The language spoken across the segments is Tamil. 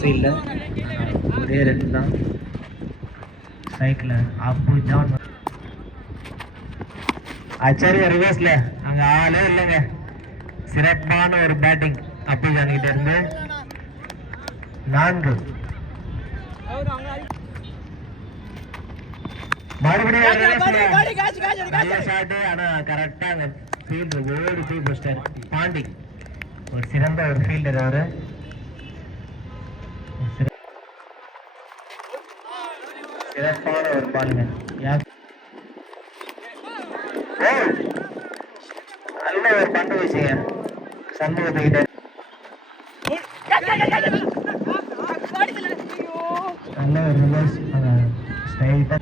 சைடில் ஒரே ரெண்டு தான் சைக்கிள் அப்பு ஜான் ஆச்சாரிய ரிவர்ஸில் அங்கே ஆளே இல்லைங்க. சிறப்பான ஒரு பேட்டிங் அப்பு ஜான் கிட்ட இருந்து 4. மறுபடியும் நல்ல ஷாட்டு. ஆனால் கரெக்டாக அந்த ஃபீல்டர் ஓடி போய் போஸ்டார் பாண்டி. ஒரு சிறந்த ஒரு ஃபீல்டர் அவரு. சிறப்பான ஒரு பாலுங்க. நல்ல ஒரு பந்து வச்சுங்க சண்முகத்துக்கிட்ட. நல்ல ஒரு ரிவர்ஸ் ஸ்ட்ரைட்டா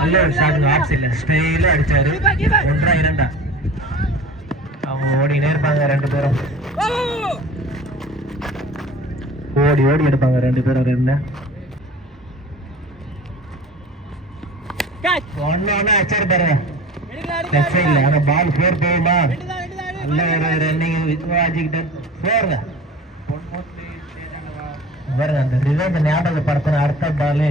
நல்ல ஒரு ஷாட். ஆப்ஸ் இல்லை ஸ்டைல அடிச்சாரு. 1-2 அவங்க ஓடினே இருப்பாங்க ரெண்டு பேரும். ஓடி ஓடி எடுப்பாங்க ரெண்டு பேரும். 2 ஒன்னு அச்சாரு பாருங்க லெஃப்ட் சைட்ல. ஆனா பால் 4 போகுமா? நல்ல ஒரு ரன்னிங் வாங்கிக்கிட்டு 4 பாருங்க. அந்த ரிவர்ஸ் ஞாபகப்படுத்தின அடுத்த பால்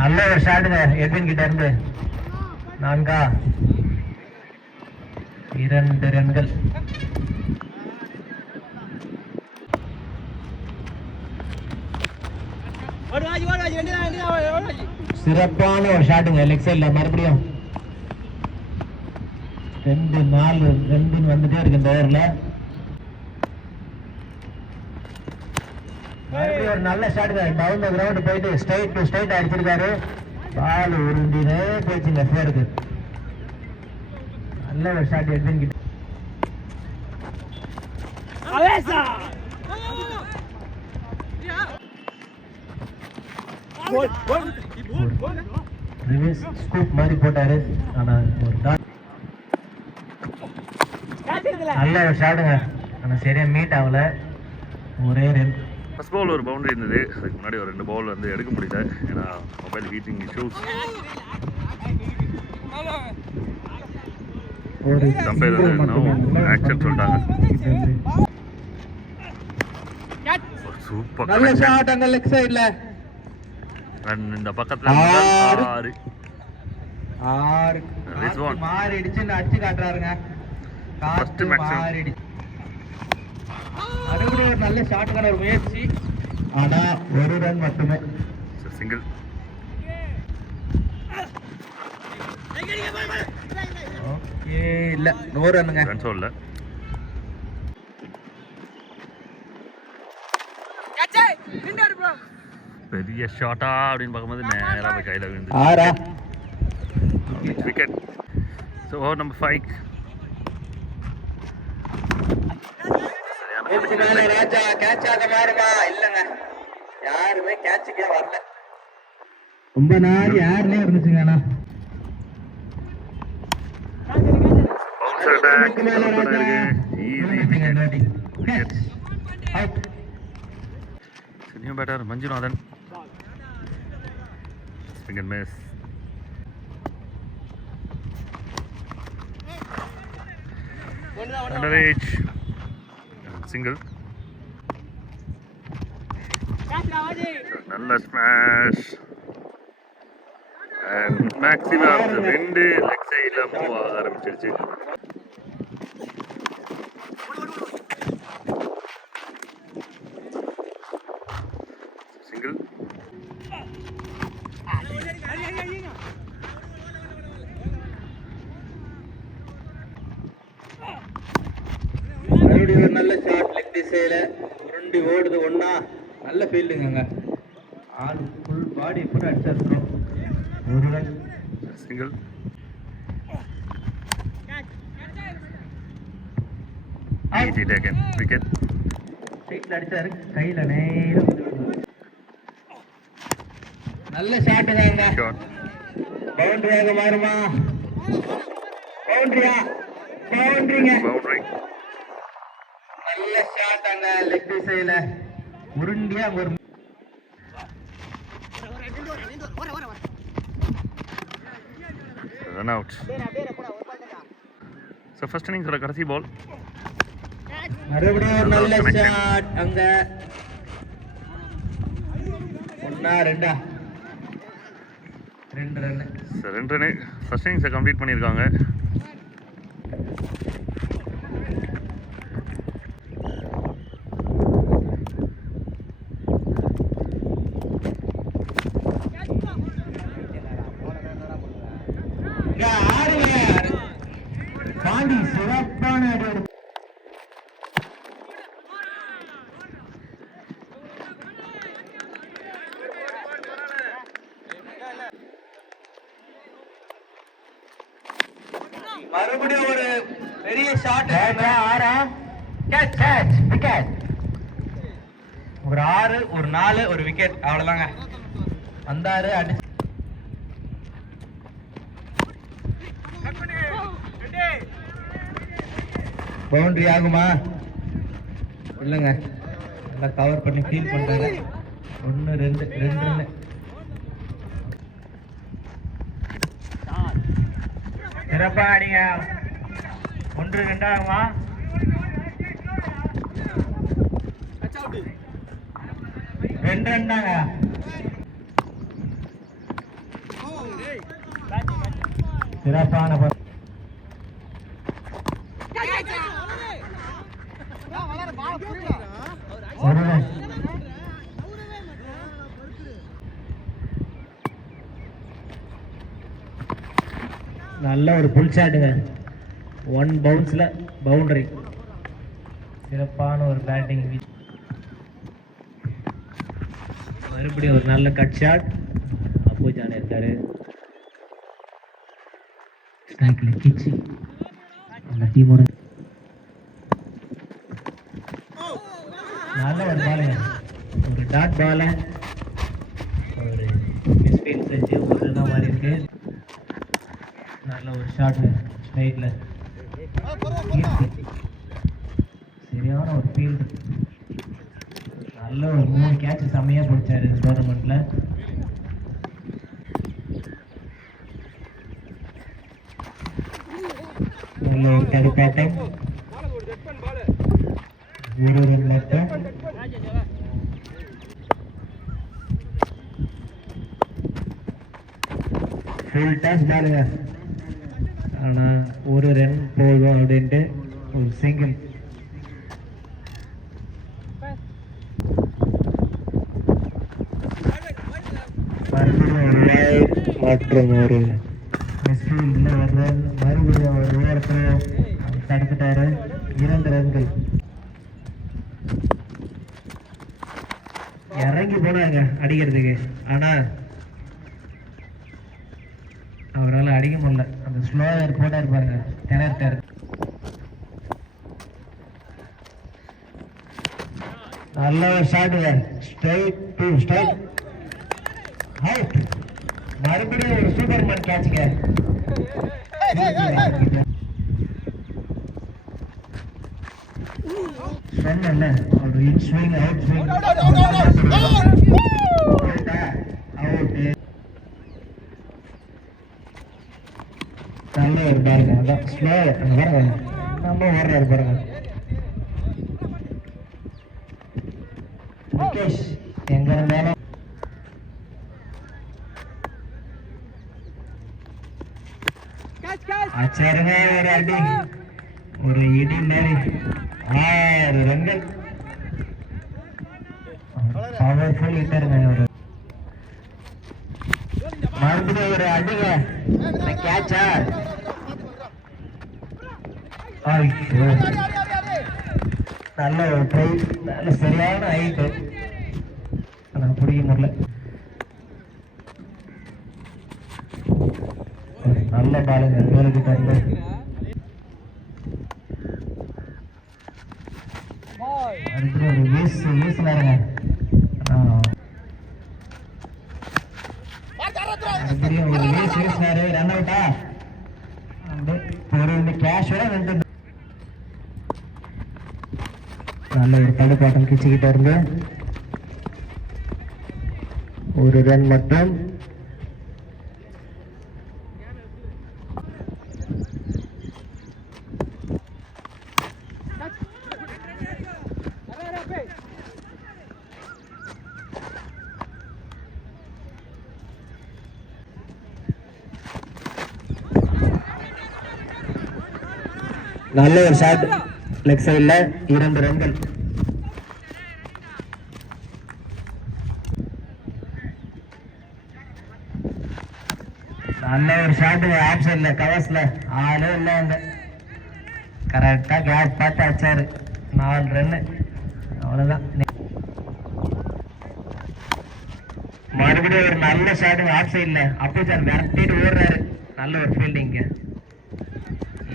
நல்ல ஒரு ஷாட்டுங்க எட்வின் கிட்ட இருந்து. 4 2 ரன்கள். சிறப்பான ஒரு ஷாட்டுங்க லெக் சைட்ல. மறுபடியும் 2-4 2 வந்துட்டே இருக்கு இந்த ஓவர்ல. மறுபடியும் ஒரு நல்ல ஷாட்டுங்க. டவுன் த கிரவுண்ட் போயிட்டு ஸ்ட்ரைட் டு ஸ்ட்ரைட் அடிச்சிருக்காரு. பால் உருண்டினே போயிடுச்சுங்க 4க்கு. நல்ல ஒரு ஷாட் எட்வின் கிட்ட. ரிவர்ஸ் ஸ்கூப் மாதிரி போட்டாரு. ஆனா ஒரு நல்ல ஒரு ஷாட்டுங்க. ஆனா சரியா மீட் ஆகல. ஒரே ரன். ஃபர்ஸ்ட் பவுல் ஒரு பவுண்டரி இருந்தது. அதுக்கு முன்னாடி ஒரு 2 பவுல் வந்து எடுக்க முடியல. ஏன்னா mobile heating issues. Compare action சொல்லிட்டாங்க. சூப்பர் நல்ல ஷாட் அங்க லெக் சைடுல. இந்த பக்கத்துல 6 மாறிடுச்சு. அடிச்சு காட்டுறாருங்க. ஃபர்ஸ்ட் மாறிடுச்சு. மறுபடியும் ஒரு நல்ல ஷாட்டுக்கான ஒரு முயற்சி. ஆனா ஒரு ரன் மட்டுமே. சிங்கிள். ஓகே இல்ல நோ ரன்னுங்க. ரன் சொல்ல பெரிய ஷாட்டா அப்படின்னு பார்க்கும்போது நேரா போய் கையில விழுந்து 6 விக்கெட். So over number 5. ராஜா கேட்சாக மாறுமா? இல்லங்க யாருமே கேட்சுக்கே வரல. ரொம்ப நாள் யாருனே இருந்துச்சுங்க. ஆனா new batter Manjunathan. Swing and miss. Underage. Single. நல்ல ஸ்மாஷ். அண்ட் மேக்ஸிமம் அந்த 2 லெக் சைடில் மூவ் ஆக ஆரம்பிச்சிருச்சு. சிங்கிள். மறுபடியும் ஒரு நல்ல ஷாட் லெக் திசையில உருண்டி ஓடுது. ஒண்ணா நல்ல ஃபீல்டுங்க. ஆள் ஃபுல் பாடி போட்டு அடிச்சிருக்கிறோம். ஒரு run. Single. Easy taken. Wicket. ஸ்ட்ரைட்ல அடிச்சாரு. கையில நேரா நல்ல ஷாட் தாங்க. பவுண்டரியாக மாறுமா? பவுண்டரியா? பவுண்டரிங்க. பவுண்டரி. நல்ல ஷாட் அங்க லெக் திசையில உருண்டியா ஒரு ரன் அவுட். ஸோ ஃபர்ஸ்ட் இன்னிங்ஸோட கடைசி பால். மறுபடியும் ஒரு நல்ல ஷாட். அங்க 1-2 2 ரன். ஸோ 2 ரன் ஃபர்ஸ்ட் இன்னிங்ஸை கம்ப்ளீட் பண்ணியிருக்காங்க. பாண்டி சிறப்பான அடி. மறுபடியும் ஒரு பெரிய ஷாட். ஆறா கேட்ச் கேட்ச் விக்கெட். ஒரு 6 ஒரு 4 ஒரு விக்கெட், அவ்வளவுதாங்க. வந்தாரு அடி. பவுண்டரி ஆகுமா? இல்லைங்க, நல்லா கவர் பண்ணி ஃபீல் பண்றாங்க. 1-2 ரன். சிறப்பா அடிங்க. 1-2 ஆகுமா? ரெண்டு ரன் தாங்க. சிறப்பான நல்ல ஒரு புல் ஷாட்டுங்க. 1 பவுன்ஸ்ல பவுண்டரி. சிறப்பான ஒரு பேட்டிங். மறுபடியும் ஒரு நல்ல கட் ஷாட். அப்போஜான இருக்காரு. ஸ்ட்ரைக்ல கிச்சி அந்த டீமோட நல்ல ஒரு பாலுங்க. ஒரு டாட் பால ஒரு மிஸ்ஃபீல்ட் செஞ்சு ஒரு மாதிரி இருக்கு. நல்ல ஒரு ஷாட் ஸ்ட்ரைட்ல. சரியான ஒரு ஃபீல்டு. நல்ல ஒரு 3 கேட்ச் செம்மையா பிடிச்சாரு இந்த டோர்னமெண்ட்ல. நல்ல ஒரு தடுப்பாட்டம். ஒரு ரன் மட்டும். ஃபுல் டாஸ் பாலுங்க. ஆனா ஒரு ரன் போதும் அப்படின்ட்டு ஒரு சிங்கிள். மற்றும் ஒரு மிஸ்ஃபீல்ட்ல ஒரு ரன். மறுபடியும் ஒரு ஓரத்தில் தடுத்துட்டாரு. 2 ரன்கள். இறங்கி போனாங்க அடிக்கிறதுக்கு, ஆனா அவரால் அடிக்க முடியல. அந்த ஸ்லோவர் போட்டா இருப்பாங்க, திணறாரு. நல்ல ஒரு shot. Straight to straight out. மறுபடியும் ஒரு சூப்பர்மேன் கேட்சுங்க. சொன்னேன்ல, ஒரு in swing out swing out. நல்ல ஒரு பாருங்க. அதான் ஸ்லோ பாருங்க, நம்ம ஓடுறாரு பாருங்க. முகேஷ் எங்க இருந்தாலும் அச்சருங்க. ஒரு அடி, ஒரு இடி மாதிரி 6 ரன்கள். பவர்ஃபுல் ஹிட்டருங்க ஒரு. மறுபடியும் ஒரு அடிங்க. கேட்சா? நல்ல ஒரு ட்ரை. நல்ல சரியான ஹைட்டு. ஆனால் பிடிக்க முடியல. நல்ல பாலுங்க வேலுக்கிட்ட இருந்து. மறுபடியும் ஒரு வீசுனாருங்க. மறுபடியும் ஒரு வீசினாரு. ரன் அவுட்டா? ஒரு கேஷோட ரெண்டு. நல்ல ஒரு தடுப்பாட்டம் கிச்சிக்கிட்ட இருந்து ஒரு ரன் மட்டும். நல்ல ஒரு ஷாட் லெக் சைடுல 2 ரன்கள். நல்ல ஒரு ஷாட் ஆஃப் சைடுல கவர்ஸ்ல ஆளே இல்லை அங்க. கரெக்டா கேப் பார்த்து அடிச்சாரு. 4 ரன்னு. அவ்வளவுதான். மறுபடியும் ஒரு நல்ல ஷாட் ஆஃப் சைடுல அப்போ சார் விரட்டிட்டு ஓடுறாரு. நல்ல ஒரு ஃபீல்டிங்.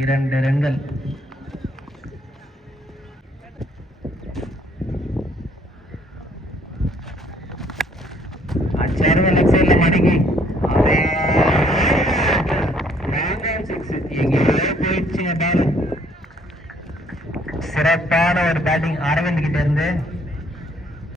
2 ரன்கள். அச்சாரு லெக் சைடுல மடக்கி எங்கேயோ போயிடுச்சுங்க பால். சிறப்பான ஒரு பேட்டிங் அரவிந்த் கிட்ட இருந்து.